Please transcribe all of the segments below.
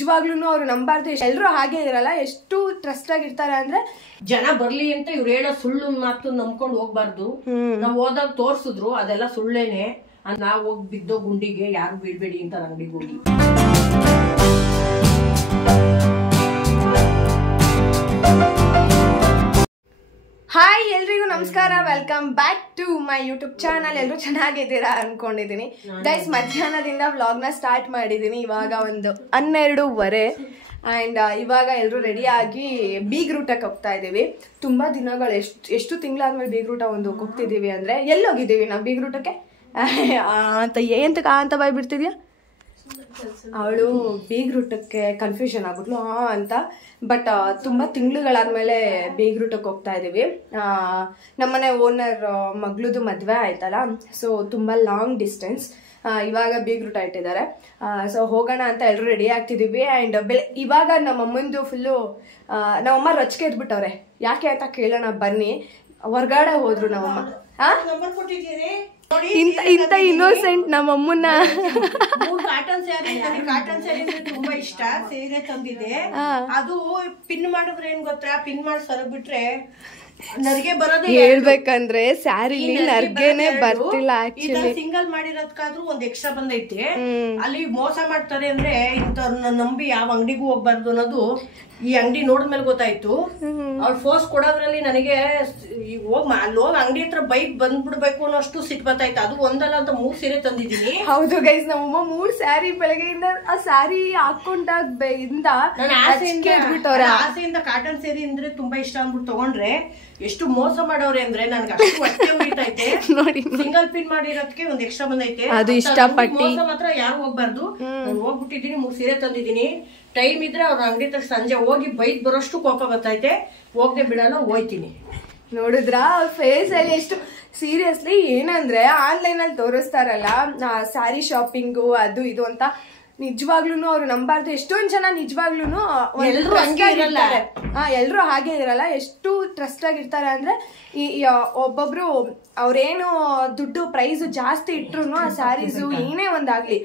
ನಿಜವಾಗ್ಲೂ ಅವ್ರು ನಂಬಾರ್ದು. ಎಲ್ಲರೂ ಹಾಗೆ ಇರಲ್ಲ, ಎಷ್ಟು ಟ್ರಸ್ಟ್ ಆಗಿರ್ತಾರೆ ಅಂದ್ರೆ ಜನ ಬರ್ಲಿ ಅಂತ ಇವ್ರು ಹೇಳೋ ಸುಳ್ಳು ಮಾತು ನಂಬ್ಕೊಂಡು ಹೋಗ್ಬಾರ್ದು. ನಾವ್ ಹೋದಾಗ ತೋರ್ಸಿದ್ರು ಅದೆಲ್ಲ ಸುಳ್ಳೇನೆ. ನಾವ್ ಹೋಗಿ ಬಿದ್ದೋ ಗುಂಡಿಗೆ ಯಾರು ಬೀಳ್ಬೇಡಿ ಅಂತ ಅಂಗಡಿಗೆ ಹೋಗಿ. ಹಾಯ್ ಎಲ್ರಿಗೂ ನಮಸ್ಕಾರ, welcome back to my YouTube channel. ಎಲ್ಲರೂ ಚೆನ್ನಾಗಿದ್ದೀರಾ ಅನ್ಕೊಂಡಿದೀನಿ ಗೈಸ್. ಮಧ್ಯಾಹ್ನದಿಂದ ವ್ಲಾಗ್ನ ಸ್ಟಾರ್ಟ್ ಮಾಡಿದೀನಿ. ಇವಾಗ ಒಂದು 12:15 ಆ್ಯಂಡ್ ಇವಾಗ ಎಲ್ಲರೂ ರೆಡಿಯಾಗಿ ಬೀಗ್ ರೂಟಕ್ಕೆ ಹೋಗ್ತಾ ಇದ್ದೀವಿ. ತುಂಬ ದಿನಗಳು ಎಷ್ಟು ತಿಂಗಳಾದ್ಮೇಲೆ ಬೀಗ್ ರೂಟ ಒಂದು ಹೋಗ್ತಿದ್ದೀವಿ ಅಂದರೆ ಎಲ್ಲೋಗಿದ್ದೀವಿ ನಾವು ಬೀಗ್ ರೂಟಕ್ಕೆ ಅಂತ ಅಂತ ಬಾಯ್ಬಿಡ್ತಿದ್ಯಾ ಅವಳು. ಬೀಗ್ ರೂಟಕ್ಕೆ ಕನ್ಫ್ಯೂಷನ್ ಆಗ್ಬಿಟ್ಲು ಅಂತ. ಬಟ್ ತುಂಬ ತಿಂಗಳುಗಳಾದ್ಮೇಲೆ ಬೀಗ್ ರೂಟಕ್ಕೆ ಹೋಗ್ತಾ ಇದ್ದೀವಿ. ನಮ್ಮನೆ ಓನರ್ ಮಗಳದು ಮದುವೆ ಆಯ್ತಲ್ಲ, ಸೊ ತುಂಬ ಲಾಂಗ್ ಡಿಸ್ಟೆನ್ಸ್. ಇವಾಗ ಬೀಗ್ ರೂಟ ಇಟ್ಟಿದ್ದಾರೆ. ಸೊ ಹೋಗೋಣ ಅಂತ ಎಲ್ಲರೂ ರೆಡಿ ಆಗ್ತಿದ್ದೀವಿ. ಆ್ಯಂಡ್ ಇವಾಗ ನಮ್ಮಮ್ಮಂದು ಫುಲ್ಲು ನಮ್ಮಮ್ಮ ರೊಚ್ಚಿಗೆ ಎದ್ಬಿಟ್ಟವ್ರೆ. ಯಾಕೆ ಅಂತ ಕೇಳೋಣ ಬನ್ನಿ. ಹೊರ್ಗಡೆ ಹೋದ್ರು ನಮ್ಮಮ್ಮ. ಇಂತ ಇನ್ನೋಸೆಂಟ್ ನಮ್ಮಮ್ಮನ್ನ ಕಾಟನ್ ಸ್ಯಾರಿ ತುಂಬಾ ಇಷ್ಟ. ಸೀರೆ ತಂದಿದೆ, ಅದು ಪಿನ್ ಮಾಡಿದ್ರೆ ಏನ್ ಗೊತ್ತಾ, ಪಿನ್ ಮಾಡಿ ಸರಬಿಟ್ರೆ ನರ್ಗೆ ಬರೋದೇ. ಹೇಳ್ಬೇಕಂದ್ರೆ ಸ್ಯಾರಿಲಿ ನರ್ಗೆನೆ ಬರ್ತಿಲ್ಲ. ಆಕ್ಚುಲಿ ಸಿಂಗಲ್ ಮಾಡಿರೋದ್ಕಾದ್ರೂ ಒಂದ್ ಎಕ್ಸ್ಟ್ರಾ ಬಂದೈತೆ. ಅಲ್ಲಿ ಮೋಸ ಮಾಡ್ತಾರೆ ಅಂದ್ರೆ ಇಂಥವ್ರನ್ನ ನಂಬಿ ಯಾವ ಅಂಗಡಿಗೂ ಹೋಗ್ಬಾರ್ದು ಅನ್ನೋದು ಈ ಅಂಗಡಿ ನೋಡಿದ್ಮೇಲೆ ಗೊತ್ತಾಯ್ತು. ಅವ್ರು ಫೋರ್ಸ್ ಕೊಡೋದ್ರಲ್ಲಿ ನನಗೆ ಹೋಗ್ ಅಂಗಡಿ ಹತ್ರ ಬೈಕ್ ಬಂದ್ಬಿಡ್ಬೇಕು ಅನ್ನೋಷ್ಟು ಸಿಟ್ಟು ಬರ್ತಾಯ್ತು. ಅದು ಒಂದಲ್ಲ ಅಂತ 3 ಸೀರೆ ತಂದಿದ್ದೀನಿ. ಹೌದು ಗೈಸ್, ನಮ್ಮಮ್ಮ 3 ಸ್ಯಾರಿ ಬೆಳಗ್ಗೆಯಿಂದ ಆ ಸ್ಯಾರಿ ಹಾಕೊಂಡಾಗ್ಬಿಟ್ಟ ಆಸೆಯಿಂದ ಕಾಟನ್ ಸ್ಯಾರಿ ಅಂದ್ರೆ ತುಂಬಾ ಇಷ್ಟ ಅಂದ್ಬಿಟ್ಟು ತಗೊಂಡ್ರೆ ಎಷ್ಟು ಮೋಸ ಮಾಡವ್ರೆ ಅಂದ್ರೆ ನನ್ಗೆ ಅಷ್ಟು ಹೊಟ್ಟೆ ಉಳಿತೈತೆ. ನೋಡಿ, ಸಿಂಗಲ್ ಪಿನ್ ಮಾಡಿರೋದಕ್ಕೆ ಒಂದ್ ಎಕ್ಸ್ಟ್ರಾ ಬಂದೈತೆ. ಅದು ಇಷ್ಟಪಟ್ಟಿ ಮೋಸ ಮಾತ್ರ ಯಾರು ಹೋಗ್ಬಾರ್ದು. ನಾನು ಹೋಗ್ಬಿಟ್ಟಿದೀನಿ, 3 ಸೀರೆ ತಂದಿದ್ದೀನಿ. ಟೈಮ್ ಇದ್ರೆ ಅವ್ರ ಅಂಗಡಿ ಹತ್ರ ಸಂಜೆ ಹೋಗಿ ಬೈಕ್ ಬರೋಷ್ಟು ಕೋಪ ಬರ್ತೈತೆ. ಹೋಗದೆ ಬಿಡಲ್ಲ, ಹೋಯ್ತೀನಿ. ನೋಡಿದ್ರ ಫೇಸ್ ಅಲ್ಲಿ ಎಷ್ಟು ಸೀರಿಯಸ್ಲಿ. ಏನಂದ್ರೆ ಆನ್ಲೈನ್ ಅಲ್ಲಿ ತೋರಿಸ್ತಾರಲ್ಲ ಸ್ಯಾರಿ ಶಾಪಿಂಗು ಅದು ಇದು ಅಂತ, ನಿಜವಾಗ್ಲೂ ಅವ್ರು ನಂಬಾರ್ದು. ಎಷ್ಟೊಂದ್ ಜನ ನಿಜವಾಗ್ಲೂ ಎಲ್ರು ಹಾಗೆ ಇರಲ್ಲ. ಎಷ್ಟು ಟ್ರಸ್ಟ್ ಆಗಿರ್ತಾರೆ ಅಂದ್ರೆ ಒಬ್ಬೊಬ್ರು ಅವ್ರೇನು ದುಡ್ಡು ಪ್ರೈಸ್ ಜಾಸ್ತಿ ಇಟ್ರು ಆ ಸ್ಯಾರೀಸು ಏನೇ ಒಂದಾಗ್ಲಿ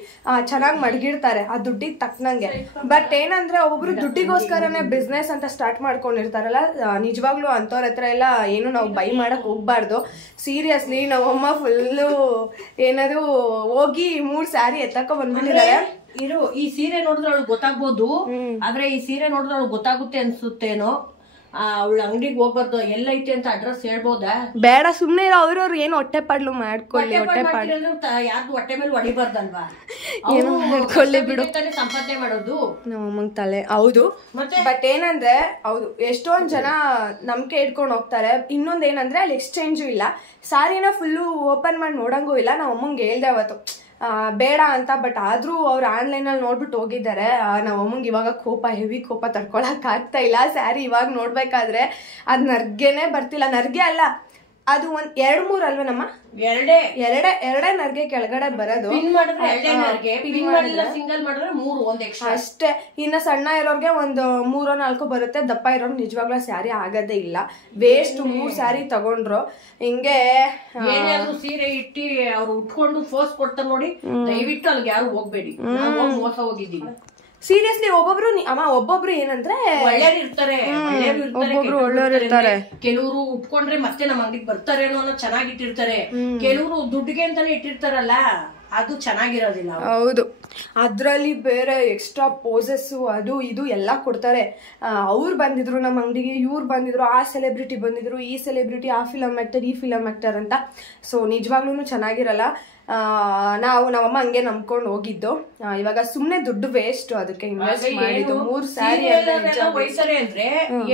ಚೆನ್ನಾಗಿ ಮಡಗಿರ್ತಾರೆ ಆ ದುಡ್ಡಿಗೆ ತಕ್ಕನಂಗೆ. ಬಟ್ ಏನಂದ್ರೆ ಒಬ್ಬೊಬ್ರು ದುಡ್ಡಿಗೋಸ್ಕರನೇ ಬಿಸ್ನೆಸ್ ಅಂತ ಸ್ಟಾರ್ಟ್ ಮಾಡ್ಕೊಂಡಿರ್ತಾರಲ್ಲ, ನಿಜವಾಗ್ಲೂ ಅಂತವ್ರ ಹತ್ರ ಎಲ್ಲ ಏನು ನಾವು ಬೈ ಮಾಡಕ್ ಹೋಗ್ಬಾರ್ದು. ಸೀರಿಯಸ್ಲಿ ನಮ್ಮಮ್ಮ ಫುಲ್ಲು ಏನದು ಹೋಗಿ 3 ಸ್ಯಾರಿ ಎತ್ತಕ ಬಂದ್ಬಿಟ್ಟಿದ್ದಾರೆ. ಈ ಸೀರೆ ನೋಡಿದ್ರೆ ಅವಳು ಗೊತ್ತಾಗ್ಬೋದು, ಆದ್ರೆ ಈ ಸೀರೆ ನೋಡಿದ್ರೆ ಅವಳು ಗೊತ್ತಾಗುತ್ತೆ ಅನ್ಸುತ್ತೇನೋ. ಅವಳ ಅಂಗಡಿಗೆ ಹೋಗ್ಬಾರ್ದು. ಎಲ್ಲೈತೆ ಅಂತ ಅಡ್ರೆಸ್ ಹೇಳ್ಬೋದಾ? ಬೇಡ, ಸುಮ್ನೆ ಅವ್ರವ್ರು ಏನು ಹೊಟ್ಟೆ ಪಾಡ್ಲು ಮಾಡ್ಕೊಳ್ಳಿ. ಯಾರ್ದು ಹೊಟ್ಟೆ ಮೇಲೆ ಹೊಡಿಬಾರ್ದಲ್ವಾ? ಏನು ಮಾಡ್ಕೊಳ್ಳಿ ಬಿಡು, ಸಂಪಾದನೆ ಮಾಡೋದು ನಮ್ಮಮ್ಮಂಗ್ ತಲೆ. ಹೌದು, ಬಟ್ ಏನಂದ್ರೆ ಹೌದು ಎಷ್ಟೊಂದ್ ಜನ ನಂಬಿಕೆ ಇಟ್ಕೊಂಡು ಹೋಗ್ತಾರೆ. ಇನ್ನೊಂದ್ ಏನಂದ್ರೆ ಅಲ್ಲಿ ಎಕ್ಸ್ಚೇಂಜು ಇಲ್ಲ. ಸಾರಿನ ಫುಲ್ಲು ಓಪನ್ ಮಾಡಿ ನೋಡಂಗೂ ಇಲ್ಲ. ನಮ್ಮ ಅಮ್ಮಂಗೆ ಹೇಳ್ದೆ ಅವತ್ತು ಬೇಡ ಅಂತ. ಬಟ್ ಆದ್ರೂ ಅವ್ರು ಆನ್ಲೈನ್ ಅಲ್ಲಿ ನೋಡ್ಬಿಟ್ಟು ಹೋಗಿದ್ದಾರೆ. ನಮ್ಮ ಅಮ್ಮಂಗೆ ಇವಾಗ ಹೆವಿ ಕೋಪ ತಡ್ಕೊಳಕ್ ಆಗ್ತಾ ಇಲ್ಲ. ಸ್ಯಾರಿ ಇವಾಗ ನೋಡ್ಬೇಕಾದ್ರೆ ಅದ್ ನರ್ಗೆನೆ ಬರ್ತಿಲ್ಲ. ನರ್ಗೆ ಅಲ್ಲ, ಅದು 2-3 ಅಲ್ವಾ ನಮ್ಮ ಎರಡೇ ನರ್ಗೆ ಕೆಳಗಡೆ ಬರೋದು. ಅಷ್ಟೇ. ಇನ್ನ ಸಣ್ಣ ಇರೋರ್ಗೆ ಒಂದು 3-4 ಬರುತ್ತೆ. ದಪ್ಪ ಇರೋರ್ಗೆ ನಿಜವಾಗ್ಲೂ ಸ್ಯಾರಿ ಆಗದೇ ಇಲ್ಲ. ವೇಸ್ಟ್ 3 ಸ್ಯಾರಿ ತಗೊಂಡ್ರು. ಹಿಂಗೆ ಸೀರೆ ಇಟ್ಟಿ ಅವ್ರು ಉಟ್ಕೊಂಡು ಫೋರ್ಸ್ ಕೊಡ್ತಾರೆ ನೋಡಿ. ದಯವಿಟ್ಟು ಅಲ್ಲಿಗೆ ಯಾರು ಹೋಗ್ಬೇಡಿ. ಮೋಸ ಹೋಗಿದ್ದೀವಿ ಸೀರಿಯಸ್ಲಿ. ಒಬ್ಬೊಬ್ರು ಏನಂದ್ರೆ ಒಳ್ಳೆಯವ್ರು ಇರ್ತಾರೆ, ಒಳ್ಳೆಯವ್ರು ಇರ್ತಾರೆ. ಕೆಲವರು ಉಟ್ಕೊಂಡ್ರೆ ಮತ್ತೆ ನಮ್ಮ ಅಂಗಡಿಗೆ ಬರ್ತಾರೆ ಅನ್ನೋ ಚೆನ್ನಾಗಿಟ್ಟಿರ್ತಾರೆ. ಕೆಲವರು ದುಡ್ಡಿಗೆ ಅಂತಾನೆ ಇಟ್ಟಿರ್ತಾರಲ್ಲ, ಅದು ಚೆನ್ನಾಗಿರೋದಿಲ್ಲ. ಹೌದು, ಅದ್ರಲ್ಲಿ ಬೇರೆ ಎಕ್ಸ್ಟ್ರಾ ಪೋಸಸ್ ಅದು ಇದು ಎಲ್ಲ ಕೊಡ್ತಾರೆ. ಅವ್ರು ಬಂದಿದ್ರು ನಮ್ಮ ಅಂಗಡಿಗೆ, ಇವ್ರು ಬಂದಿದ್ರು, ಆ ಸೆಲೆಬ್ರಿಟಿ ಬಂದಿದ್ರು, ಈ ಸೆಲೆಬ್ರಿಟಿ, ಆ ಫಿಲಮ್ ಆಕ್ಟರ್, ಈ ಫಿಲಮ್ ಆಕ್ಟರ್ ಅಂತ. ಸೊ ನಿಜವಾಗ್ಲೂ ಚೆನ್ನಾಗಿರಲ್ಲ. ನಮ್ಮಮ್ಮ ಹಂಗೆ ನಂಬ್ಕೊಂಡು ಹೋಗಿದ್ದು. ಇವಾಗ ಸುಮ್ನೆ ದುಡ್ಡು ವೇಸ್ಟ್, ಅದಕ್ಕೆ ಇನ್ವೆಸ್ಟ್ ಮಾಡಿದ್ದು. 3 ಸ್ಯಾರಿ ವಯಸ್ಸರೆ ಅಂದ್ರೆ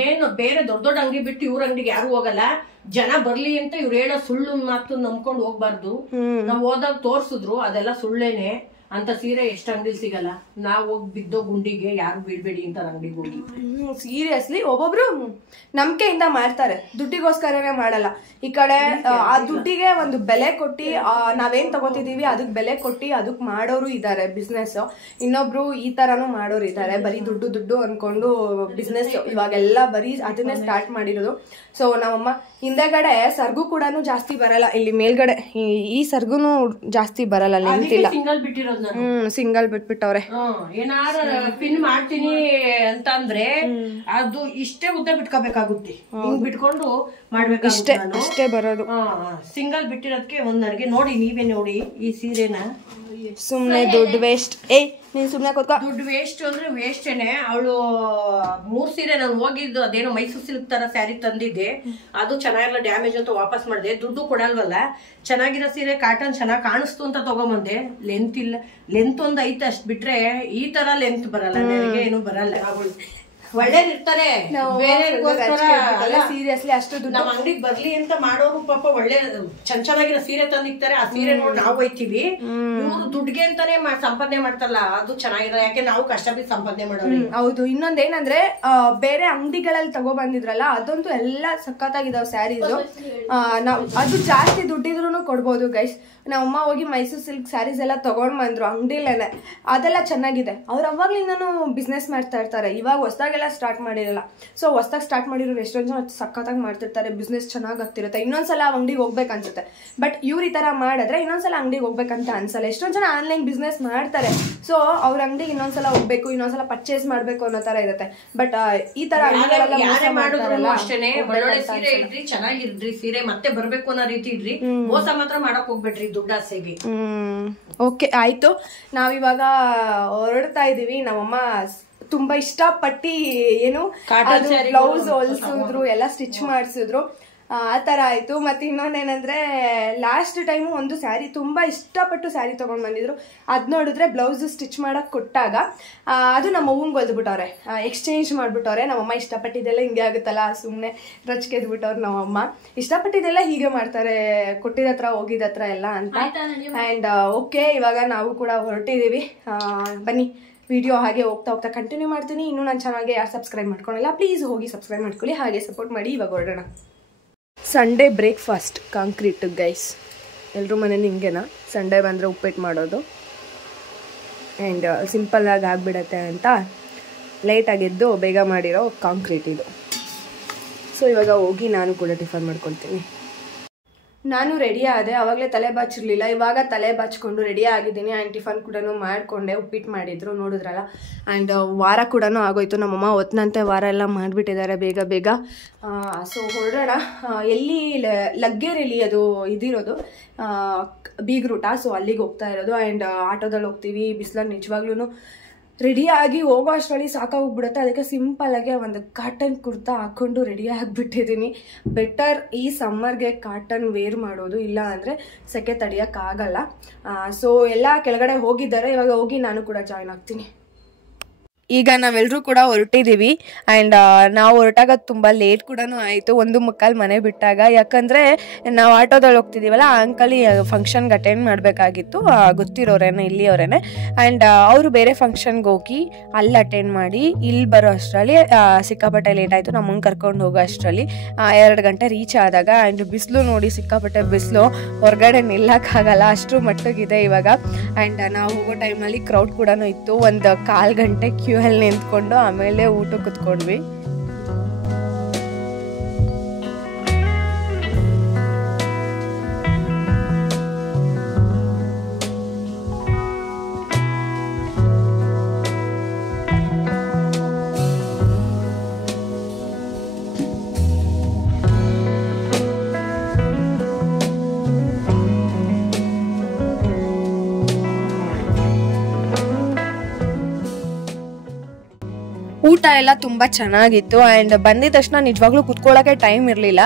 ಏನು ಬೇರೆ ದೊಡ್ಡ ಅಂಗಡಿ ಬಿಟ್ಟು ಇವ್ರ ಅಂಗಡಿಗೆ ಯಾರು ಹೋಗಲ್ಲ. ಜನ ಬರ್ಲಿ ಅಂತ ಇವ್ರು ಹೇಳೋ ಸುಳ್ಳು ಮಾತು ನಂಬ್ಕೊಂಡು ಹೋಗ್ಬಾರ್ದು. ನಾವ್ ಹೋದಾಗ ತೋರ್ಸಿದ್ರು ಅದೆಲ್ಲ ಸುಳ್ಳೇನೆ. ಅಂತ ಸೀರೆ ಎಷ್ಟು ಅಂಗಡಿ ಸಿಗಲ್ಲ. ನಾವ್ ಹೋಗಿ ಬಿದ್ದೋ ಗುಂಡಿಗೆ ಯಾರು ಬೀಳ್ಬೇಡಿ ಅಂತ ಅಂಗಡಿಗೆ ಹೋಗಿ. ಸೀರಿಯಸ್ಲಿ ಒಬ್ಬೊಬ್ರು ನಂಬಿಕೆಯಿಂದ ಮಾಡ್ತಾರೆ, ದುಡ್ಡಿಗೋಸ್ಕರನೇ ಮಾಡಲ್ಲ. ಈ ಕಡೆ ಆ ದುಡ್ಡಿಗೆ ಒಂದು ಬೆಲೆ ಕೊಟ್ಟಿ ನಾವೇನ್ ತಗೋತಿದೀವಿ ಅದಕ್ ಬೆಲೆ ಕೊಟ್ಟಿ ಅದಕ್ ಮಾಡೋರು ಇದಾರೆ ಬಿಸ್ನೆಸ್. ಇನ್ನೊಬ್ರು ಈ ತರಾನು ಮಾಡೋರು ಇದಾರೆ, ಬರೀ ದುಡ್ಡು ಅನ್ಕೊಂಡು ಬಿಸ್ನೆಸ್ ಇವಾಗೆಲ್ಲ ಬರೀ ಅದನ್ನೇ ಸ್ಟಾರ್ಟ್ ಮಾಡಿರೋದು. ಸೊ ನಮ್ಮಮ್ಮ ಹಿಂದೆಗಡೆ ಸರ್ಗು ಕೂಡ ಜಾಸ್ತಿ ಬರಲ್ಲ. ಇಲ್ಲಿ ಮೇಲ್ಗಡೆ ಈ ಸರ್ಗುನು ಜಾಸ್ತಿ ಬರಲ್ಲ, ಲೆಂತ್ ಇಲ್ಲ. ಸಿಂಗಲ್ ಬಿಟ್ಟಿರೋದು ಬಿಟ್ಟಿರೋದು ನಾನು. ಸಿಂಗಲ್ ಬಿಟ್ಬಿಟ್ಟವ್ರೆ. ಏನಾರ ಪಿನ್ ಮಾಡ್ತೀನಿ ಅಂತ ಅಂದ್ರೆ ಅದು ಇಷ್ಟೇ ಉದ್ದ ಬಿಟ್ಕೋಬೇಕಾಗುತ್ತೆ. ಹಿಂಗ್ ಬಿಟ್ಕೊಂಡು ಮಾಡ್ಬೇಕಾಗುತ್ತೆ. ಇಷ್ಟೇ ಬರೋದು. ಸಿಂಗಲ್ ಬಿಟ್ಟಿರೋದಕ್ಕೆ ಒಂದ್ ನನಗೆ ನೋಡಿ, ನೀವೇ ನೋಡಿ ಈ ಸೀರೆನ. ಸುಮ್ನೆ ದುಡ್ಡು ವೇಸ್ಟ್. ನೀನ್ ಸುಮ್ನೆ ಕೂತ್ಕೋ. ದುಡ್ಡು ವೇಸ್ಟ್ ಅಂದ್ರೆ ವೇಸ್ಟೇನೆ. ಅವಳು 3 ಸೀರೆ ನಾನು ಹೋಗಿದ್ದು ಅದೇನೋ ಮೈಸೂರು ಸಿಲ್ಕ್ ತರ ಸ್ಯಾರಿ ತಂದಿದ್ದೆ, ಅದು ಚೆನ್ನಾಗಿಲ್ಲ, ಡ್ಯಾಮೇಜ್ ಅಂತ ವಾಪಸ್ ಮಾಡಿದೆ. ದುಡ್ಡು ಕೊಡಲ್ವಲ್ಲ, ಚೆನ್ನಾಗಿರೋ ಸೀರೆ ಕಾಟನ್ ಚೆನ್ನಾಗಿ ಕಾಣಿಸ್ತು ಅಂತ ತಗೊಂಬಂದೆ. ಲೆಂತ್ ಇಲ್ಲ, ಲೆಂತ್ ಒಂದ್ ಐತೆ ಅಷ್ಟ್ ಬಿಟ್ರೆ ಈ ತರ ಲೆಂತ್ ಬರಲ್ಲ, ನನಗೆ ಏನು ಬರಲ್ಲ. ಒಳ್ಳೇದಿರ್ತಾರೆ ಸೀರಿಯಸ್ಲಿ ಅಷ್ಟು ನಮ್ಮ ಅಂಗಡಿಗೆ ಬರ್ಲಿ ಅಂತ ಮಾಡೋರು ಪಾಪ ಒಳ್ಳೆ ಚೆನ್ನಾಗಿರೋ ಸೀರೆ ತಂದಿರ್ತಾರೆ. ಆ ಸೀರೆ ನೋಡಿ ನಾವು ಹೋಯ್ತೀವಿ. ಇವ್ರು ದುಡ್ಗೆ ಅಂತಾನೆ ಸಂಪಾದನೆ ಮಾಡ್ತಾರಲ್ಲ, ಅದು ಚೆನ್ನಾಗಿರೋ, ಯಾಕೆ ನಾವು ಕಷ್ಟ ಬಿದ್ದು ಸಂಪಾದನೆ ಮಾಡೋರು. ಹೌದು. ಇನ್ನೊಂದೇನಂದ್ರೆ ಬೇರೆ ಅಂಗಡಿಗಳಲ್ಲಿ ತಗೋ ಬಂದಿದ್ರಲ್ಲ, ಅದಂತೂ ಎಲ್ಲ ಸಖತ್ತಾಗಿದಾವ್ ಸ್ಯಾರೀಸು. ನಾವು ಅದು ಜಾಸ್ತಿ ದುಡ್ಡಿದ್ರು ಕೊಡ್ಬೋದು ಗೈಸ್. ನಮ್ಮಮ್ಮ ಹೋಗಿ ಮೈಸೂರು ಸಿಲ್ಕ್ ಸ್ಯಾರೀಸ್ ಎಲ್ಲ ತಗೊಂಡ್ ಬಂದ್ರು ಅಂಗಡಿಲೇನೆ, ಅದೆಲ್ಲ ಚೆನ್ನಾಗಿದೆ. ಅವ್ರು ಅವಾಗ್ಲಿಂದಾನು ಬಿಸ್ನೆಸ್ ಮಾಡ್ತಾ ಇರ್ತಾರೆ, ಇವಾಗ ಹೊಸದಾಗೆಲ್ಲ ಸ್ಟಾರ್ಟ್ ಮಾಡಿರಲ್ಲ. ಸೊ ಹೊಸದಾಗಿ ಸ್ಟಾರ್ಟ್ ಮಾಡಿರೋರು ಎಷ್ಟೊಂದು ಜನ ಸಖತ್ತಾಗಿ ಮಾಡ್ತಿರ್ತಾರೆ, ಬಿಸ್ನೆಸ್ ಚೆನ್ನಾಗಿ ಆಗ್ತಿರುತ್ತೆ. ಇನ್ನೊಂದ್ಸಲ ಅಂಗಡಿಗೆ ಹೋಗ್ಬೇಕು ಅನ್ಸುತ್ತೆ. ಬಟ್ ಇವ್ರು ಈ ತರ ಮಾಡಿದ್ರೆ ಇನ್ನೊಂದ್ಸಲ ಅಂಗಡಿಗೆ ಹೋಗ್ಬೇಕಂತ ಅನ್ಸಲ್ಲ. ಎಷ್ಟೊಂದು ಜನ ಆನ್ಲೈನ್ ಬಿಸ್ನೆಸ್ ಮಾಡ್ತಾರೆ, ಸೊ ಅವ್ರ ಅಂಗಡಿಗೆ ಇನ್ನೊಂದ್ಸಲ ಹೋಗ್ಬೇಕು, ಇನ್ನೊಂದ್ಸಲ ಪರ್ಚೇಸ್ ಮಾಡ್ಬೇಕು ಅನ್ನೋ ತರ ಇರುತ್ತೆ. ಬಟ್ ಈ ತರ ಅಷ್ಟೇನೆ ಒಳ್ಳೊಳ್ಳೆ ಸೀರೆ ಇಡ್ರಿ, ಚೆನ್ನಾಗಿರ್ರಿ ಸೀರೆ, ಮತ್ತೆ ಬರ್ಬೇಕು ಅನ್ನೋ ರೀತಿ ಇಡ್ರಿ, ಮೋಸ ಮಾತ್ರ ಮಾಡಕ್ ಹೋಗ್ಬೇಡ್ರಿ ದುಡ್ಡಾಸೆಗೆ. ಓಕೆ ಆಯ್ತು. ನಾವಿವಾಗ ಹೊರಡ್ತಾ ಇದೀವಿ. ನಮ್ಮಮ್ಮ ತುಂಬಾ ಇಷ್ಟಪಟ್ಟಿ ಏನು ಬ್ಲೌಸ್ ಹೊಲ್ಸಿದ್ರು, ಎಲ್ಲ ಸ್ಟಿಚ್ ಮಾಡಿಸಿದ್ರು, ಆ ತರ ಆಯ್ತು. ಮತ್ತೆ ಇನ್ನೊಂದೇನಂದ್ರೆ ಲಾಸ್ಟ್ ಟೈಮು ಒಂದು ಸ್ಯಾರಿ ತುಂಬಾ ಇಷ್ಟಪಟ್ಟು ಸ್ಯಾರಿ ತಗೊಂಡ್ ಬಂದಿದ್ರು. ಅದ್ ನೋಡಿದ್ರೆ ಬ್ಲೌಸ್ ಸ್ಟಿಚ್ ಮಾಡಕ್ ಕೊಟ್ಟಾಗ ಅದು ನಮ್ಮ ಅವ್ವಂಗ್ ಹೊಲ್ದ್ಬಿಟ್ಟವ್ರೆ, ಎಕ್ಸ್ಚೇಂಜ್ ಮಾಡ್ಬಿಟ್ಟವ್ರೆ. ನಮ್ಮಮ್ಮ ಇಷ್ಟಪಟ್ಟಿದ್ದೆಲ್ಲ ಹಿಂಗೆ ಆಗುತ್ತಲ್ಲ, ಸುಮ್ನೆ ರಚ್ಕೆದ್ಬಿಟ್ಟವ್ರು. ನಮ್ಮಮ್ಮ ಇಷ್ಟಪಟ್ಟಿದ್ದೆಲ್ಲ ಹೀಗೆ ಮಾಡ್ತಾರೆ, ಕೊಟ್ಟಿದತ್ರ ಹೋಗಿದತ್ರ ಎಲ್ಲ ಅಂತ. ಅಂಡ್ ಓಕೆ, ಇವಾಗ ನಾವು ಕೂಡ ಹೊರಟಿದೀವಿ. ಬನ್ನಿ, ವಿಡಿಯೋ ಹಾಗೆ ಹೋಗ್ತಾ ಕಂಟಿನ್ಯೂ ಮಾಡ್ತೀನಿ. ಇನ್ನೂ ನನ್ನ ಚಾನಲ್ಗೆ ಯಾರು ಸಬ್ಸ್ಕ್ರೈಬ್ ಮಾಡ್ಕೊಳಲ್ಲ ಪ್ಲೀಸ್ ಹೋಗಿ ಸಬ್ಸ್ಕ್ರೈಬ್ ಮಾಡ್ಕೊಳ್ಳಿ, ಹಾಗೆ ಸಪೋರ್ಟ್ ಮಾಡಿ. ಇವಾಗ ಹೊರಡೋಣ. Sunday breakfast concrete guys. ಎಲ್ಲರೂ ಮನೇಲಿ ಹಿಂಗೆನಾ, ಸಂಡೇ ಬಂದರೆ ಉಪ್ಪಿಟ್ಟು ಮಾಡೋದು. ಆ್ಯಂಡ್ ಸಿಂಪಲ್ಲಾಗಿ ಆಗಿಬಿಡತ್ತೆ ಅಂತ ಲೇಟಾಗೆದ್ದು ಬೇಗ ಮಾಡಿರೋ ಕಾಂಕ್ರೀಟ್ ಇದು. ಸೊ ಇವಾಗ ಹೋಗಿ ನಾನು ಕೂಡ ಟಿಫನ್ ಮಾಡ್ಕೊಳ್ತೀನಿ. ನಾನು ರೆಡಿ ಆದೆ, ಆವಾಗಲೇ ತಲೆ ಬಾಚಿರಲಿಲ್ಲ, ಇವಾಗ ತಲೆ ಬಾಚ್ಕೊಂಡು ರೆಡಿ ಆಗಿದ್ದೀನಿ. ಆ್ಯಂಡ್ ಟಿಫನ್ ಕೂಡ ಮಾಡಿಕೊಂಡೆ, ಉಪ್ಪಿಟ್ಟು ಮಾಡಿದ್ರು ನೋಡಿದ್ರಲ್ಲ. ಆ್ಯಂಡ್ ವಾರ ಕೂಡ ಆಗೋಯ್ತು, ನಮ್ಮಮ್ಮ ಹೊತ್ತಿನಂತೆ ವಾರ ಎಲ್ಲ ಮಾಡಿಬಿಟ್ಟಿದ್ದಾರೆ ಬೇಗ. ಸೊ ಹೊರಡೋಣ. ಎಲ್ಲಿ ಲಗ್ಗೆರೆಯಲ್ಲಿ ಅದು ಇದಿರೋದು ಬೀಗ್ರೂಟ, ಸೊ ಅಲ್ಲಿಗೆ ಹೋಗ್ತಾ ಇರೋದು. ಆ್ಯಂಡ್ ಆಟೋದಲ್ಲಿ ಹೋಗ್ತೀವಿ. ಬಿಸಿಲಲ್ಲಿ ನಿಜವಾಗ್ಲೂ ರೆಡಿಯಾಗಿ ಹೋಗೋ ಅಷ್ಟರಲ್ಲಿ ಸಾಕಾಗೋಗ್ಬಿಡುತ್ತೆ. ಅದಕ್ಕೆ ಸಿಂಪಲ್ಲಾಗಿ ಒಂದು ಕಾಟನ್ ಕುರ್ತಾ ಹಾಕ್ಕೊಂಡು ರೆಡಿ ಆಗಿಬಿಟ್ಟಿದ್ದೀನಿ. ಬೆಟರ್ ಈ ಸಮ್ಮರ್ಗೆ ಕಾಟನ್ ವೇರ್ ಮಾಡೋದು, ಇಲ್ಲ ಅಂದರೆ ಸೆಕೆ ತಡೆಯೋಕ್ಕಾಗಲ್ಲ. ಸೊ ಎಲ್ಲ ಕೆಳಗಡೆ ಹೋಗಿದ್ದಾರೆ, ಇವಾಗ ಹೋಗಿ ನಾನು ಕೂಡ ಜಾಯ್ನ್ ಆಗ್ತೀನಿ. ಈಗ ನಾವೆಲ್ಲರೂ ಕೂಡ ಹೊರಟಿದ್ದೀವಿ. ಆ್ಯಂಡ್ ನಾವು ಹೊರಟಾಗ ತುಂಬ ಲೇಟ್ ಕೂಡ ಆಯಿತು, 1:15 ಮನೆ ಬಿಟ್ಟಾಗ. ಯಾಕಂದರೆ ನಾವು ಆಟೋದಲ್ಲಿ ಹೋಗ್ತಿದ್ದೀವಲ್ಲ, ಆ ಅಂಕಲ್ ಫಂಕ್ಷನ್ಗೆ ಅಟೆಂಡ್ ಮಾಡಬೇಕಾಗಿತ್ತು, ಗೊತ್ತಿರೋರೇನೆ, ಇಲ್ಲಿಯವರೇನೆ. ಆ್ಯಂಡ್ ಅವರು ಬೇರೆ ಫಂಕ್ಷನ್ಗೆ ಹೋಗಿ ಅಲ್ಲಿ ಅಟೆಂಡ್ ಮಾಡಿ ಇಲ್ಲಿ ಬರೋ ಅಷ್ಟರಲ್ಲಿ ಸಿಕ್ಕಾಪಟ್ಟೆ ಲೇಟ್ ಆಯಿತು. ನಮ್ಮನ್ನು ಕರ್ಕೊಂಡು ಹೋಗೋ ಅಷ್ಟರಲ್ಲಿ 2 ಗಂಟೆ ರೀಚ್ ಆದಾಗ. ಆ್ಯಂಡ್ ಬಿಸಿಲು ನೋಡಿ, ಸಿಕ್ಕಾಪಟ್ಟೆ ಬಿಸಿಲು, ಹೊರಗಡೆ ನಿಲ್ಲಕ್ಕಾಗಲ್ಲ, ಅಷ್ಟರ ಮಟ್ಟಿಗಿದೆ ಇವಾಗ. ಆ್ಯಂಡ್ ನಾವು ಹೋಗೋ ಟೈಮಲ್ಲಿ ಕ್ರೌಡ್ ಕೂಡ ಇತ್ತು. 1 ಗಂಟೆ ಕ್ಯೂ ಅಲ್ಲಿ ನಿಂತ್ಕೊಂಡು ಆಮೇಲೆ ಊಟ ಕುತ್ಕೊಂಡ್ವಿ. ಊಟ ಎಲ್ಲ ತುಂಬ ಚೆನ್ನಾಗಿತ್ತು. ಆ್ಯಂಡ್ ಬಂದಿದ ತಕ್ಷಣ ನಿಜವಾಗ್ಲೂ ಕುತ್ಕೊಳ್ಳೋಕ್ಕೆ ಟೈಮ್ ಇರಲಿಲ್ಲ.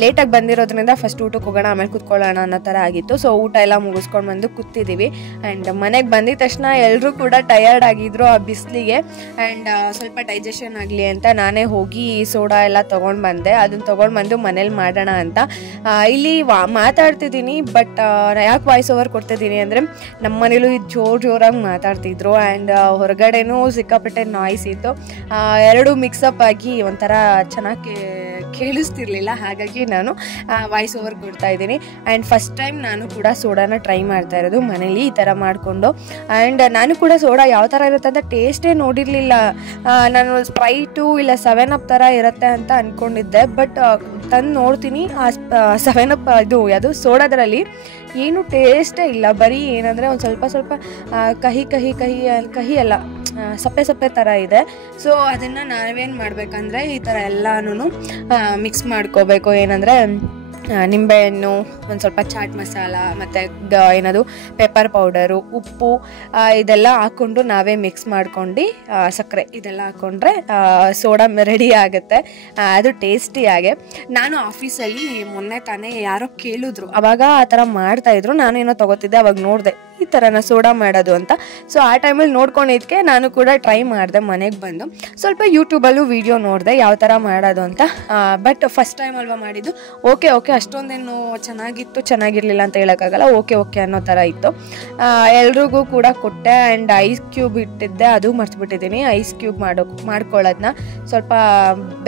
ಲೇಟಾಗಿ ಬಂದಿರೋದ್ರಿಂದ ಫಸ್ಟ್ ಊಟಕ್ಕೆ ಹೋಗೋಣ, ಆಮೇಲೆ ಕುತ್ಕೊಳ್ಳೋಣ ಅನ್ನೋ ಥರ ಆಗಿತ್ತು. ಸೊ ಊಟ ಎಲ್ಲ ಮುಗಿಸ್ಕೊಂಡು ಬಂದು ಕೂತಿದ್ದೀವಿ. ಆ್ಯಂಡ್ ಮನೆಗೆ ಬಂದಿದ ತಕ್ಷಣ ಎಲ್ಲರೂ ಕೂಡ ಟಯರ್ಡ್ ಆಗಿದ್ರು ಆ ಬಿಸಿಲಿಗೆ. ಆ್ಯಂಡ್ ಸ್ವಲ್ಪ ಡೈಜೆಷನ್ ಆಗಲಿ ಅಂತ ನಾನೇ ಹೋಗಿ ಸೋಡಾ ಎಲ್ಲ ತೊಗೊಂಡು ಬಂದೆ. ಅದನ್ನು ತೊಗೊಂಡು ಬಂದು ಮನೇಲಿ ಮಾಡೋಣ ಅಂತ ಇಲ್ಲಿ ಮಾತಾಡ್ತಿದ್ದೀನಿ. ಬಟ್ ಯಾಕೆ ವಾಯ್ಸ್ ಓವರ್ ಕೊಡ್ತಿದ್ದೀನಿ ಅಂದರೆ ನಮ್ಮ ಮನೇಲೂ ಜೋರಾಗಿ ಮಾತಾಡ್ತಿದ್ರು. ಆ್ಯಂಡ್ ಹೊರಗಡೆನೂ ಸಿಕ್ಕಾಪಟ್ಟೆ ನಾಯ್ಸ್ ಇತ್ತು. ಎರಡು ಮಿಕ್ಸಪ್ ಆಗಿ ಒಂಥರ ಚೆನ್ನಾಗಿ ಕೇಳಿಸ್ತಿರ್ಲಿಲ್ಲ, ಹಾಗಾಗಿ ನಾನು ವಾಯ್ಸ್ ಓವರ್ ಕೊಡ್ತಾ ಇದ್ದೀನಿ. ಆ್ಯಂಡ್ ಫಸ್ಟ್ ಟೈಮ್ ನಾನು ಕೂಡ ಸೋಡಾನ ಟ್ರೈ ಮಾಡ್ತಾ ಇರೋದು ಮನೇಲಿ ಈ ಥರ ಮಾಡಿಕೊಂಡು. ಆ್ಯಂಡ್ ನಾನು ಕೂಡ ಸೋಡಾ ಯಾವ ಥರ ಇರುತ್ತೆ ಅಂತ ಟೇಸ್ಟೇ ನೋಡಿರಲಿಲ್ಲ. ನಾನು ಸ್ಪ್ರೈಟು ಇಲ್ಲ 7up ಥರ ಇರುತ್ತೆ ಅಂತ ಅಂದ್ಕೊಂಡಿದ್ದೆ. ಬಟ್ ತಂದು ನೋಡ್ತೀನಿ, ಆ 7up ಇದು ಯಾವುದು ಸೋಡಾದ್ರಲ್ಲಿ ಏನು ಟೇಸ್ಟೇ ಇಲ್ಲ. ಬರೀ ಏನಂದರೆ ಒಂದು ಸ್ವಲ್ಪ ಕಹಿ ಕಹಿ ಕಹಿ ಕಹಿ ಅಲ್ಲ, ಸಪ್ಪೆ ಸಪ್ಪೆ ಥರ ಇದೆ. ಸೊ ಅದನ್ನು ನಾವೇನು ಮಾಡಬೇಕಂದ್ರೆ ಈ ಥರ ಎಲ್ಲನೂ ಮಿಕ್ಸ್ ಮಾಡ್ಕೋಬೇಕು. ಏನಂದರೆ ನಿಂಬೆಹಣ್ಣು, ಒಂದು ಸ್ವಲ್ಪ ಚಾಟ್ ಮಸಾಲ ಮತ್ತು ಏನದು ಪೆಪ್ಪರ್ ಪೌಡರು, ಉಪ್ಪು ಇದೆಲ್ಲ ಹಾಕ್ಕೊಂಡು ನಾವೇ ಮಿಕ್ಸ್ ಮಾಡ್ಕೊಂಡು ಸಕ್ಕರೆ ಇದೆಲ್ಲ ಹಾಕ್ಕೊಂಡ್ರೆ ಸೋಡಾ ರೆಡಿ ಆಗುತ್ತೆ. ಅದು ಟೇಸ್ಟಿಯಾಗೆ. ನಾನು ಆಫೀಸಲ್ಲಿ ಮೊನ್ನೆ ತಾನೇ ಯಾರೋ ಕೇಳಿದ್ರು, ಅವಾಗ ಆ ಥರ ಮಾಡ್ತಾಯಿದ್ರು. ನಾನು ಏನೋ ತೊಗೋತಿದ್ದೆ, ಅವಾಗ ನೋಡಿದೆ ಈ ಥರನ ಸೋಡಾ ಮಾಡೋದು ಅಂತ. ಸೊ ಆ ಟೈಮಲ್ಲಿ ನೋಡ್ಕೊಂಡಿದ್ದಕ್ಕೆ ನಾನು ಕೂಡ ಟ್ರೈ ಮಾಡಿದೆ. ಮನೆಗೆ ಬಂದು ಸ್ವಲ್ಪ ಯೂಟ್ಯೂಬಲ್ಲೂ ವೀಡಿಯೋ ನೋಡಿದೆ ಯಾವ ಥರ ಮಾಡೋದು ಅಂತ. ಬಟ್ ಫಸ್ಟ್ ಟೈಮ್ ಅಲ್ವಾ ಮಾಡಿದ್ದು. ಓಕೆ ಅಷ್ಟೊಂದೇನು ಚೆನ್ನಾಗಿರಲಿಲ್ಲ ಅಂತ ಹೇಳೋಕ್ಕಾಗಲ್ಲ. ಓಕೆ ಅನ್ನೋ ಥರ ಇತ್ತು. ಎಲ್ರಿಗೂ ಕೂಡ ಕೊಟ್ಟೆ. ಆ್ಯಂಡ್ ಐಸ್ ಕ್ಯೂಬ್ ಇಟ್ಟಿದ್ದೆ, ಅದು ಮರ್ತ್ಬಿಟ್ಟಿದ್ದೀನಿ. ಐಸ್ ಕ್ಯೂಬ್ ಮಾಡ್ಕೊಳ್ಳೋದನ್ನ ಸ್ವಲ್ಪ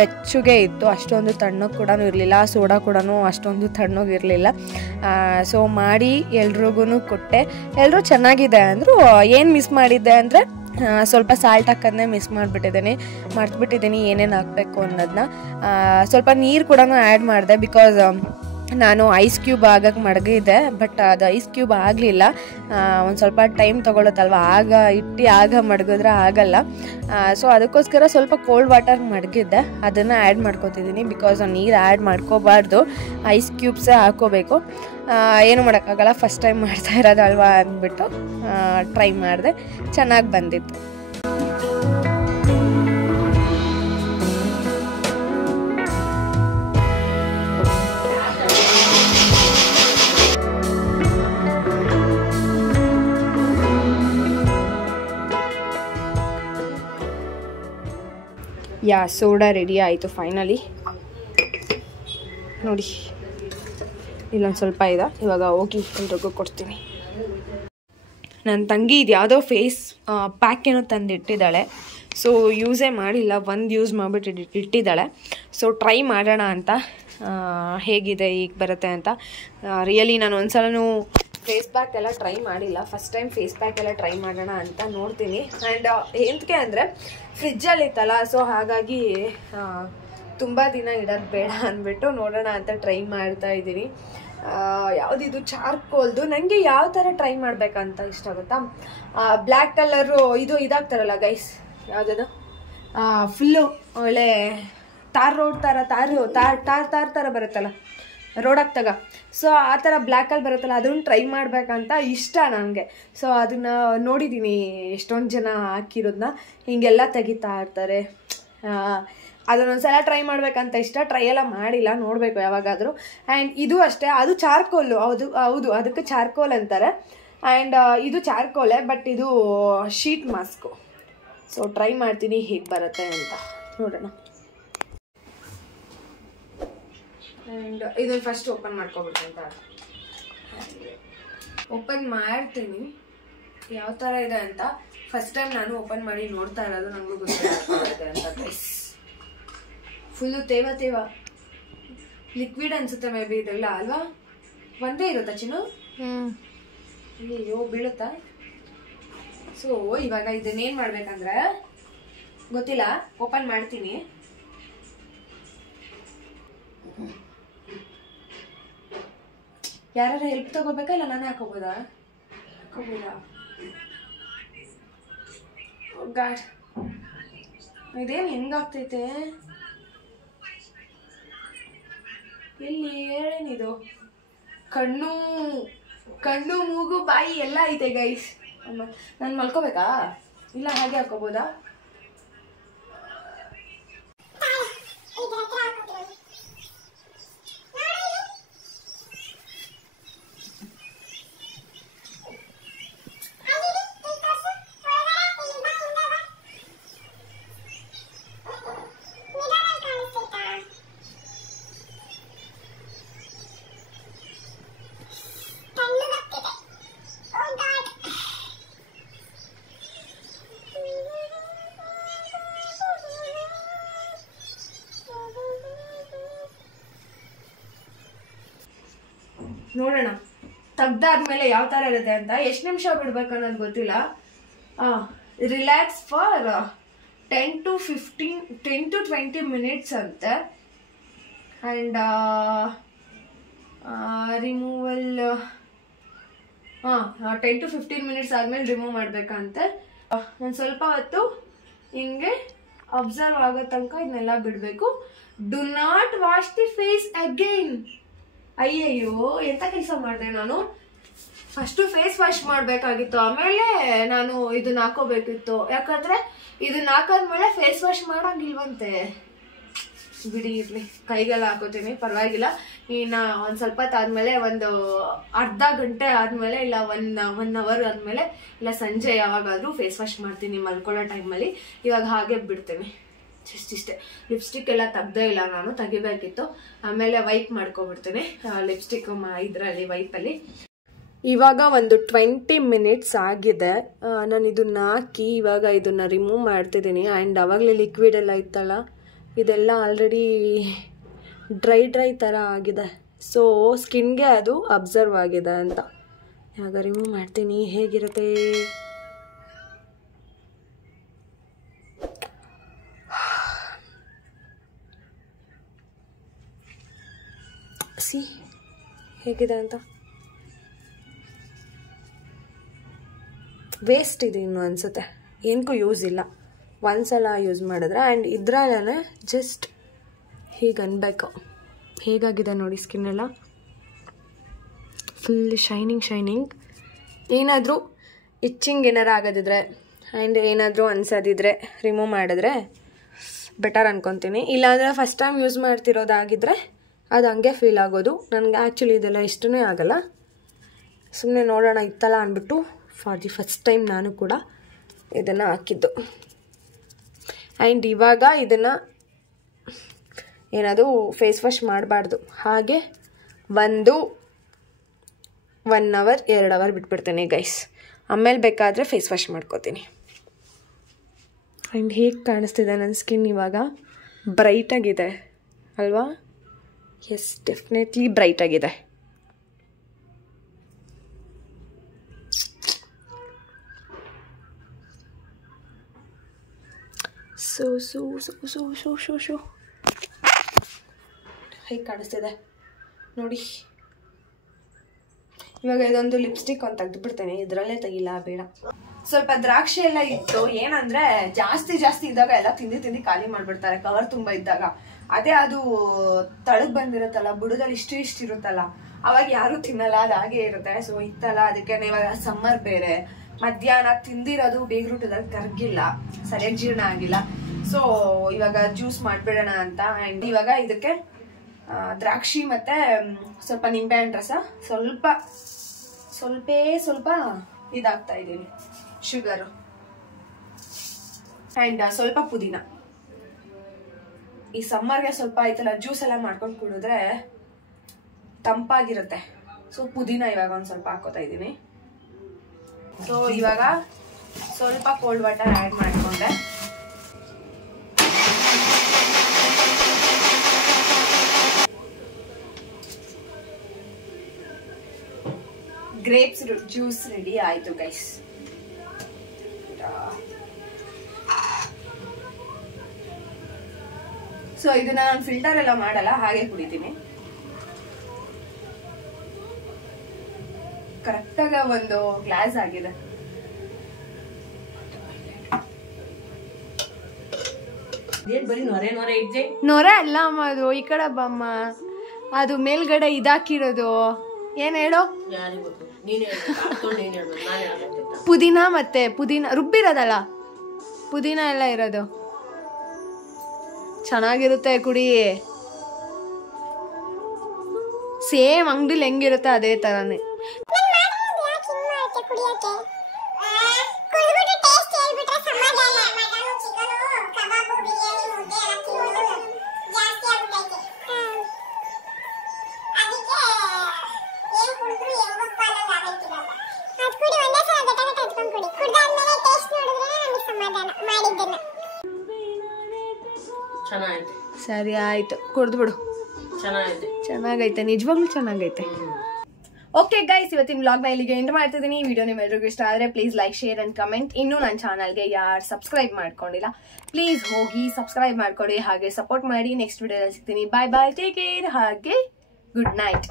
ಬೆಚ್ಚಗೆ ಇತ್ತು, ಅಷ್ಟೊಂದು ತಣ್ಣಗೆ ಕೂಡ ಇರಲಿಲ್ಲ. ಸೋಡಾ ಕೂಡ ಅಷ್ಟೊಂದು ತಣ್ಣಗಿರಲಿಲ್ಲ. ಸೊ ಮಾಡಿ ಎಲ್ರಿಗೂ ಕೊಟ್ಟೆ. ಎಲ್ಲರೂ ಚೆನ್ನಾಗಿದೆ ಅಂದರು. ಏನು ಮಿಸ್ ಮಾಡಿದ್ದೆ ಅಂದರೆ ಸ್ವಲ್ಪ ಸಾಲ್ಟ್ ಹಾಕೋದನ್ನೇ ಮಿಸ್ ಮರ್ತ್ಬಿಟ್ಟಿದ್ದೀನಿ ಏನೇನು ಹಾಕಬೇಕು ಅನ್ನೋದನ್ನ. ಸ್ವಲ್ಪ ನೀರು ಕೂಡ ಆ್ಯಡ್ ಮಾಡಿದೆ, ಬಿಕಾಸ್ ನಾನು ಐಸ್ ಕ್ಯೂಬ್ ಆಗಕ್ಕೆ ಮಡಗಿದ್ದೆ. ಬಟ್ ಅದು ಐಸ್ ಕ್ಯೂಬ್ ಆಗಲಿಲ್ಲ. ಒಂದು ಸ್ವಲ್ಪ ಟೈಮ್ ತೊಗೊಳುತ್ತಲ್ವ, ಆಗ ಮಡಗಿದ್ರೆ ಆಗಲ್ಲ. ಸೊ ಅದಕ್ಕೋಸ್ಕರ ಸ್ವಲ್ಪ ಕೋಲ್ಡ್ ವಾಟರ್ ಮಡಗಿದ್ದೆ, ಅದನ್ನು ಆ್ಯಡ್ ಮಾಡ್ಕೊತಿದ್ದೀನಿ. ಬಿಕಾಸ್ ನೀರು ಆ್ಯಡ್ ಮಾಡ್ಕೋಬಾರ್ದು, ಐಸ್ ಕ್ಯೂಬ್ಸೇ ಹಾಕೋಬೇಕು. ಏನು ಮಾಡೋಕ್ಕಾಗಲ್ಲ, ಫಸ್ಟ್ ಟೈಮ್ ಮಾಡ್ತಾ ಇರೋದಲ್ವಾ ಅಂದ್ಬಿಟ್ಟು ಟ್ರೈ ಮಾಡಿದೆ. ಚೆನ್ನಾಗಿ ಬಂದಿತ್ತು. ಸೋಡಾ ರೆಡಿ ಆಯಿತು ಫೈನಲಿ. ನೋಡಿ, ಇಲ್ಲೊಂದು ಸ್ವಲ್ಪ ಇದೆ. ಇವಾಗ ಹೋಗಿ ಎಲ್ರಿಗೂ ಕೊಡ್ತೀನಿ. ನನ್ನ ತಂಗಿ ಇದು ಯಾವುದೋ ಫೇಸ್ ಪ್ಯಾಕ್ ಏನೋ ತಂದಿಟ್ಟಿದ್ದಾಳೆ. ಸೊ ಯೂಸೇ ಮಾಡಿಲ್ಲ, ಒಂದು ಯೂಸ್ ಮಾಡಿಬಿಟ್ಟು ಇಟ್ಟಿದ್ದಾಳೆ. ಸೊ ಟ್ರೈ ಮಾಡೋಣ ಅಂತ, ಹೇಗಿದೆ ಈಗ ಬರುತ್ತೆ ಅಂತ. ರಿಯಲಿ ನಾನು ಒಂದ್ಸಲನೂ ಫೇಸ್ ಪ್ಯಾಕ್ ಎಲ್ಲ ಟ್ರೈ ಮಾಡಿಲ್ಲ. ಫಸ್ಟ್ ಟೈಮ್ ಫೇಸ್ ಪ್ಯಾಕ್ ಎಲ್ಲ ಟ್ರೈ ಮಾಡೋಣ ಅಂತ ನೋಡ್ತೀನಿ. ಆ್ಯಂಡ್ ಏನಕ್ಕೆ ಅಂದರೆ ಫ್ರಿಜ್ಜಲ್ಲಿ ಇತ್ತಲ್ಲ, ಸೊ ಹಾಗಾಗಿ ತುಂಬ ದಿನ ಇಡೋದು ಬೇಡ ಅಂದ್ಬಿಟ್ಟು ನೋಡೋಣ ಅಂತ ಟ್ರೈ ಮಾಡ್ತಾ ಇದ್ದೀನಿ. ಯಾವುದಿದು ಚಾರ್ಕೋಲ್ದು ನನಗೆ ಯಾವ ಥರ ಟ್ರೈ ಮಾಡಬೇಕಂತ ಇಷ್ಟ ಆಗುತ್ತಾ. ಬ್ಲ್ಯಾಕ್ ಕಲರು ಇದಾಗ್ತಾರಲ್ಲ ಗೈಸ್, ಯಾವುದದು ಫುಲ್ಲು ಒಳ್ಳೆ ತಾರ್ ಥರ ಬರುತ್ತಲ್ಲ ರೋಡ್ ಆಗ್ತಾಗ. ಸೊ ಆ ಥರ ಬ್ಲ್ಯಾಕಲ್ಲಿ ಬರುತ್ತಲ್ಲ, ಅದನ್ನು ಟ್ರೈ ಮಾಡ್ಬೇಕಂತ ಇಷ್ಟ ನನಗೆ. ಸೊ ಅದನ್ನು ನೋಡಿದ್ದೀನಿ, ಎಷ್ಟೊಂದು ಜನ ಹಾಕಿರೋದನ್ನ ಹಿಂಗೆಲ್ಲ ತೆಗಿತಾ ಇರ್ತಾರೆ. ಅದನ್ನೊಂದ್ಸಲ ಟ್ರೈ ಮಾಡ್ಬೇಕಂತ ಇಷ್ಟ. ಟ್ರೈ ಎಲ್ಲ ಮಾಡಿಲ್ಲ, ನೋಡಬೇಕು ಯಾವಾಗಾದರೂ. ಆ್ಯಂಡ್ ಇದು ಅಷ್ಟೇ, ಅದು ಚಾರ್ಕೋಲು. ಹೌದು ಅದಕ್ಕೆ ಚಾರ್ಕೋಲ್ ಅಂತಾರೆ. ಆ್ಯಂಡ್ ಇದು ಚಾರ್ಕೋಲೆ, ಬಟ್ ಇದು ಶೀಟ್ ಮಾಸ್ಕು. ಸೊ ಟ್ರೈ ಮಾಡ್ತೀನಿ ಹೇಗೆ ಬರುತ್ತೆ ಅಂತ ನೋಡೋಣ. ಆ್ಯಂಡ್ ಇದನ್ನು ಫಸ್ಟ್ ಓಪನ್ ಮಾಡ್ಕೊಬಿಡ್ತೀನಿ ಅಂತ ಓಪನ್ ಮಾಡ್ತೀನಿ ಯಾವ ಥರ ಇದೆ ಅಂತ. ಫಸ್ಟ್ ಟೈಮ್ ನಾನು ಓಪನ್ ಮಾಡಿ ನೋಡ್ತಾ ಇರೋದು, ನನಗೂ ಗೊತ್ತಾಗುತ್ತೆ ಅಂತ. ಗೈಸ್ ಫುಲ್ಲು ತೇವ ಲಿಕ್ವಿಡ್ ಅನ್ಸುತ್ತೆ ಮೇ ಬಿ ಇದೆಲ್ಲ ಅಲ್ವಾ. ಒಂದೇ ಇರುತ್ತಾ ಚಿನ್ನು? ಅಯ್ಯೋ ಬೀಳುತ್ತಾ. ಸೊ ಇವಾಗ ಇದನ್ನೇನು ಮಾಡ್ಬೇಕಂದ್ರೆ ಗೊತ್ತಿಲ್ಲ, ಓಪನ್ ಮಾಡ್ತೀನಿ. ಯಾರು ಹೆಲ್ಪ್ ತಗೋಬೇಕಾ ಇಲ್ಲ ನಾನೇ ಹಾಕೋಬೋದಾ? ಗಾಡ್, ಇದೇನು ಹೆಂಗಾಗ್ತೈತೆ? ಎಲ್ಲಿ ಏನೇನಿದು? ಕಣ್ಣು ಮೂಗು ಬಾಯಿ ಎಲ್ಲ ಐತೆ ಗೈಸ್. ನಾನು ಮಲ್ಕೋಬೇಕಾ ಇಲ್ಲ ಹಾಗೆ ಹಾಕೋಬೋದಾ? ನೋಡೋಣ ತೆಗ್ದಾದ್ಮೇಲೆ ಯಾವ ಥರ ಇರುತ್ತೆ ಅಂತ. ಎಷ್ಟು ನಿಮಿಷ ಬಿಡ್ಬೇಕು ಅನ್ನೋದು ಗೊತ್ತಿಲ್ಲ. ರಿಲ್ಯಾಕ್ಸ್ ಫಾರ್ 10 to 20 ಮಿನಿಟ್ಸ್ ಅಂತೆ. ಆ್ಯಂಡ್ ರಿಮೂವಲ್ 10 to 15 ಮಿನಿಟ್ಸ್ ಆದ್ಮೇಲೆ ರಿಮೂವ್ ಮಾಡ್ಬೇಕಂತೆ. ಒಂದು ಸ್ವಲ್ಪ ಹೊತ್ತು ಹಿಂಗೆ ಅಬ್ಸರ್ವ್ ಆಗೋ ತನಕ ಇದನ್ನೆಲ್ಲ ಬಿಡಬೇಕು. Do not wash the face again. ಅಯ್ಯಯ್ಯೋ ಎಂತ ಕೆಲಸ ಮಾಡಿದೆ ನಾನು. ಫಸ್ಟು ಫೇಸ್ ವಾಶ್ ಮಾಡಬೇಕಾಗಿತ್ತು, ಆಮೇಲೆ ನಾನು ಇದನ್ನ ಹಾಕೋಬೇಕಿತ್ತು. ಯಾಕಂದ್ರೆ ಇದನ್ನ ಹಾಕೋದ್ಮೇಲೆ ಫೇಸ್ ವಾಶ್ ಮಾಡಂಗಿಲ್ವಂತೆ. ಬಿಡಿ ಇರ್ಲಿ, ಕೈಗೆಲ್ಲ ಹಾಕೋತೀನಿ, ಪರವಾಗಿಲ್ಲ. ಇನ್ನು ಒಂದು ಸ್ವಲ್ಪ ಹೊತ್ತಾದ್ಮೇಲೆ, ಒಂದು ಅರ್ಧ ಗಂಟೆ ಆದ್ಮೇಲೆ, ಇಲ್ಲ ಒನ್ ಅವರ್ ಆದ್ಮೇಲೆ, ಇಲ್ಲ ಸಂಜೆ ಯಾವಾಗಾದ್ರೂ ಫೇಸ್ ವಾಶ್ ಮಾಡ್ತೀನಿ ಮಲ್ಕೊಳ್ಳೋ ಟೈಮಲ್ಲಿ. ಇವಾಗ ಹಾಗೆ ಬಿಡ್ತೀನಿ. ಇಷ್ಟೇ. ಲಿಪ್ಸ್ಟಿಕ್ ಎಲ್ಲ ತೆಗ್ದೇ ಇಲ್ಲ ನಾನು, ತೆಗಿಬೇಕಿತ್ತು. ಆಮೇಲೆ ವೈಪ್ ಮಾಡ್ಕೊಬಿಡ್ತೀನಿ ಲಿಪ್ಸ್ಟಿಕ್ ಇದರಲ್ಲಿ ವೈಪಲ್ಲಿ. ಇವಾಗ ಒಂದು 20 ಮಿನಿಟ್ಸ್ ಆಗಿದೆ. ನಾನು ಇದನ್ನ ಹಾಕಿ ಇವಾಗ ಇದನ್ನ ರಿಮೂವ್ ಮಾಡ್ತಿದ್ದೀನಿ. ಆ್ಯಂಡ್ ಅವಾಗಲೇ ಲಿಕ್ವಿಡ್ ಎಲ್ಲ ಇತ್ತಲ್ಲ, ಇದೆಲ್ಲ ಆಲ್ರೆಡಿ ಡ್ರೈ ಥರ ಆಗಿದೆ. ಸೊ ಸ್ಕಿನ್ಗೆ ಅದು ಅಬ್ಸರ್ವ್ ಆಗಿದೆ ಅಂತ. ಇವಾಗ ರಿಮೂವ್ ಮಾಡ್ತೀನಿ, ಹೇಗಿರುತ್ತೆ. ಸಿ ಹೇಗಿದೆ ಅಂತ. ವೇಸ್ಟ್ ಇದೆ ಇನ್ನು ಅನಿಸುತ್ತೆ, ಏನಕ್ಕೂ ಯೂಸ್ ಇಲ್ಲ. ಒಂದ್ಸಲ ಯೂಸ್ ಮಾಡಿದ್ರೆ. ಆ್ಯಂಡ್ ಇದ್ರಲ್ಲೇ ಜಸ್ಟ್ ಹೀಗೆ ಅನ್ಬೇಕು. ಹೇಗಾಗಿದೆ ನೋಡಿ ಸ್ಕಿನ್ ಎಲ್ಲ, ಫುಲ್ ಶೈನಿಂಗ್. ಏನಾದರೂ ಇಚ್ಚಿಂಗ್ ಏನಾರು ಆಗೋದಿದ್ರೆ ಆ್ಯಂಡ್ ಏನಾದರೂ ಅನ್ಸೋದಿದ್ರೆ ರಿಮೂವ್ ಮಾಡಿದ್ರೆ ಬೆಟರ್ ಅನ್ಕೊತೀನಿ. ಇಲ್ಲಾಂದರೆ ಫಸ್ಟ್ ಟೈಮ್ ಯೂಸ್ ಮಾಡ್ತಿರೋದಾಗಿದ್ದರೆ ಅದು ಹಂಗೆ ಫೀಲ್ ಆಗೋದು. ನನಗೆ ಆ್ಯಕ್ಚುಲಿ ಇದೆಲ್ಲ ಇಷ್ಟನೇ ಆಗಲ್ಲ. ಸುಮ್ಮನೆ ನೋಡೋಣ ಇತ್ತಲ್ಲ ಅಂದ್ಬಿಟ್ಟು ಫಾರ್ ದಿ ಫಸ್ಟ್ ಟೈಮ್ ನಾನು ಕೂಡ ಇದನ್ನು ಹಾಕಿದ್ದು. ಆ್ಯಂಡ್ ಇವಾಗ ಇದನ್ನು ಏನಾದರೂ ಫೇಸ್ ವಾಶ್ ಮಾಡಬಾರ್ದು. ಹಾಗೆ 1 ಅವರ್ 2 ಅವರ್ ಬಿಟ್ಬಿಡ್ತೀನಿ ಗೈಸ್. ಆಮೇಲೆ ಬೇಕಾದರೆ ಫೇಸ್ ವಾಶ್ ಮಾಡ್ಕೋತೀನಿ. ಆ್ಯಂಡ್ ಹೇಗೆ ಕಾಣಿಸ್ತಿದೆ ನನ್ನ ಸ್ಕಿನ್ ಇವಾಗ? ಬ್ರೈಟಾಗಿದೆ ಅಲ್ವಾ? S, definitely ಬ್ರೈಟಾಗಿದೆ. ಶೋ ಹೇಗೆ ಕಾಣಿಸ್ತಿದೆ ನೋಡಿ. ಇವಾಗ ಇದೊಂದು ಲಿಪ್ಸ್ಟಿಕ್ ಒಂದು ತೆಗೆದುಬಿಡ್ತೇನೆ, ಇದರಲ್ಲೇ ತೆಗಿಲ್ಲ ಬೇಡ. ಸ್ವಲ್ಪ ದ್ರಾಕ್ಷಿ ಎಲ್ಲ ಇತ್ತು. ಏನಂದ್ರೆ ಜಾಸ್ತಿ ಇದ್ದಾಗ ಎಲ್ಲ ತಿಂದು ಖಾಲಿ ಮಾಡ್ಬಿಡ್ತಾರೆ, ಕವರ್ ತುಂಬ ಇದ್ದಾಗ. ಅದೇ ಅದು ತಳಗ್ ಬಂದಿರುತ್ತಲ್ಲ, ಬುಡದಲ್ಲಿ ಇಷ್ಟು ಇರುತ್ತಲ್ಲ, ಅವಾಗ ಯಾರು ತಿನ್ನಲ್ಲ, ಅದು ಹಾಗೆ ಇರುತ್ತೆ. ಸೊ ಇತ್ತಲ್ಲ, ಅದಕ್ಕೆ ಇವಾಗ ಸಮ್ಮರ್ ಬೇರೆ, ಮಧ್ಯಾಹ್ನ ತಿಂದಿರೋದು ಬೀಗ್ರೂಟದಲ್ಲಿ ಕರ್ಗಿಲ್ಲ, ಸರಿಯಾಗಿ ಜೀರ್ಣ ಆಗಿಲ್ಲ. ಸೊ ಇವಾಗ ಜ್ಯೂಸ್ ಮಾಡ್ಬಿಡೋಣ ಅಂತ. ಆ್ಯಂಡ್ ಇವಾಗ ಇದಕ್ಕೆ ದ್ರಾಕ್ಷಿ ಮತ್ತೆ ಸ್ವಲ್ಪ ನಿಂಬೆಹಣ್ಣು ರಸ, ಸ್ವಲ್ಪ ಇದಾಗ್ತಾ ಇದ್ದೀನಿ, ಶುಗರು, ಆ್ಯಂಡ್ ಸ್ವಲ್ಪ ಪುದೀನ. ಈ ಸಮ್ಮರ್ಗೆ ಸ್ವಲ್ಪ ಆಯ್ತಲ್ಲ, ಜ್ಯೂಸ್ ಎಲ್ಲ ಮಾಡ್ಕೊಂಡು ಕುಡಿದ್ರೆ ತಂಪಾಗಿರುತ್ತೆ. ಸೊ ಪುದೀನ ಇವಾಗ ಒಂದು ಸ್ವಲ್ಪ ಹಾಕೋತಾ ಇದ್ದೀನಿ. ಸೊ ಇವಾಗ ಸ್ವಲ್ಪ ಕೋಲ್ಡ್ ವಾಟರ್ ಆ್ಯಡ್ ಮಾಡಿಕೊಂಡೆ. ಗ್ರೇಪ್ಸ್ ಜ್ಯೂಸ್ ರೆಡಿ ಆಯ್ತು ಗೈಸ್. ಸೊ ಇದನ್ನ ನಾನು ಫಿಲ್ಟರ್ ಎಲ್ಲ ಮಾಡಲ್ಲ, ಹಾಗೆ ಕುಡಿತೀನಿ. ಕರೆಕ್ಟಾಗ ಒಂದು ಗ್ಲಾಸ್ ಆಗಿದೆ. ನೊರೆ ಅಲ್ಲ ಅಮ್ಮ, ಅದು ಈ ಕಡೆ ಬಮ್ಮ, ಅದು ಮೇಲ್ಗಡೆ ಇದಾಕಿರೋದು. ಏನ್ ಹೇಳೋ? ಪುದೀನ ಮತ್ತೆ ಪುದೀನ ರುಬ್ಬಿರೋದಲ್ಲ, ಪುದೀನ ಎಲ್ಲ ಇರೋದು. ಚೆನ್ನಾಗಿರುತ್ತೆ, ಕುಡಿ. ಸೇಮ್ ಅಂಗಡಿಲಿ ಹೆಂಗಿರುತ್ತೆ ಅದೇ ತರಾನೇ. ಸರಿ ಆಯ್ತು, ಕುಡ್ದು ಬಿಡು. ಚೆನ್ನಾಗೈತೆ, ನಿಜವಾಗ್ಲೂ ಚೆನ್ನಾಗೈತೆ. ಓಕೆ ಗೈಸ್, ಇವತ್ತಿನ ವ್ಲಾಗ್ನ ಇಲ್ಲಿಗೆ ಎಂಡ್ ಮಾಡ್ತಿದ್ದೀನಿ. ಈ ವಿಡಿಯೋ ನಿಮ್ಮೆಲ್ಲರಿಗೂ ಇಷ್ಟ ಆದರೆ please like, share and comment. ಇನ್ನೂ ನನ್ನ ಚಾನಲ್ಗೆ ಯಾರು ಸಬ್ಸ್ಕ್ರೈಬ್ ಮಾಡ್ಕೊಂಡಿಲ್ಲ ಪ್ಲೀಸ್ ಹೋಗಿ ಸಬ್ಸ್ಕ್ರೈಬ್ ಮಾಡ್ಕೊಡಿ, ಹಾಗೆ ಸಪೋರ್ಟ್ ಮಾಡಿ. ನೆಕ್ಸ್ಟ್ ವಿಡಿಯೋದಲ್ಲಿ ಸಿಗ್ತೀನಿ. ಬಾಯ್, ಟೇಕ್ ಕೇರ್, ಹಾಗೆ ಗುಡ್ ನೈಟ್.